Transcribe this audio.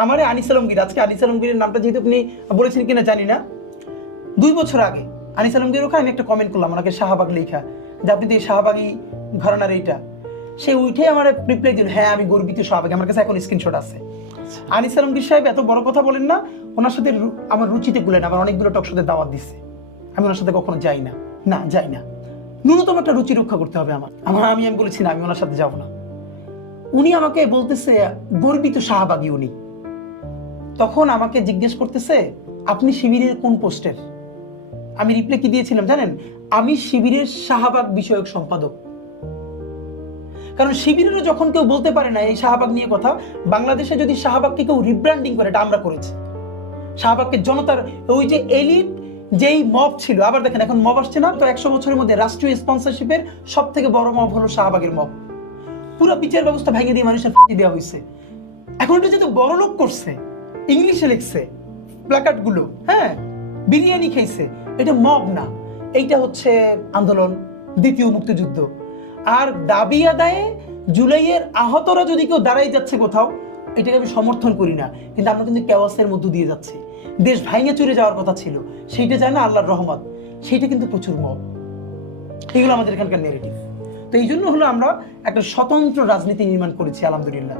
আমারে আনিস আলমগীর, আজকে আনিস আলমগীরের নামটা যেহেতু আপনি বলেছেন কিনা জানি না, 2 বছর আগে আনিস আলমগীর ওখানে আমি একটা কমেন্ট করলাম, ওনাকে শাহবাগ লেখা যে আপনি তো এই শাহবাগী ঘরানার এইটা, সে উঠে আমার রিপ্লাই দিল, হ্যাঁ আমি গর্বিত শাহবাগী, আমার কাছে এখন স্ক্রিনশট আছে। আনিস আলমগীর সাহেব এত বড় কথা বলেন না, ওনার সাথে আমার রুচিতে গুলেন, আমার অনেকগুলো টক শোতে দাওয়াত দিচ্ছে, আমি ওনার সাথে কখনো যাই না, যাই না, ন্যূনতম একটা রুচি রক্ষা করতে হবে আমি বলেছি না, আমি ওনার সাথে যাবো না। উনি আমাকে বলতেছে গর্বিত শাহবাগী উনি, তখন আমাকে জিজ্ঞেস করতেছে আপনি শিবিরের কোন পোস্টের? আমি রিপ্লাই কি দিয়েছিলাম জানেন? আমি শিবিরের শাহবাগ বিষয়ক সম্পাদক। কারণ শিবিরেরও যখন কেউ বলতে পারে না এই শাহবাগ নিয়ে কথা, বাংলাদেশে যদি শাহবাগকে কেউ রিব্র্যান্ডিং করে, এটা আমরা করেছি। শাহবাগকে জনতার ওই যে এলিট যেই মব ছিল, আবার দেখেন এখন মব আসছে না তো, 100 বছরের মধ্যে রাষ্ট্রীয় স্পন্সরশিপের সব থেকে বড় মব হলো শাহবাগের মব। পুরো বিচার ব্যবস্থা ভেঙে দিয়ে মানুষের দেওয়া হয়েছে। এখন এটা যেহেতু বড় লোক করছে, ইংলিশে লিখছে প্ল্যাকার্ড গুলো, হ্যাঁ বিরিয়ানি খাইছে, এটা মব না, এইটা হচ্ছে আন্দোলন, দ্বিতীয় মুক্তিযুদ্ধ। আর দাবি আদায়ে জুলাইয়ের আহতরা যদি কেউ দাঁড়াই যাচ্ছে কোথাও, এটাকে আমি সমর্থন করি না, কিন্তু আমরা কিন্তু কেওয়াসের মধ্য দিয়ে যাচ্ছি। দেশ ভাঙে চুরে যাওয়ার কথা ছিল, সেইটা যায় না আল্লাহর রহমত, সেইটা কিন্তু প্রচুর মব। এগুলো আমাদের এখানকার নেগেটিভ। তো এই জন্য হলো আমরা একটা স্বতন্ত্র রাজনীতি নির্মাণ করেছি আলহামদুলিল্লাহ।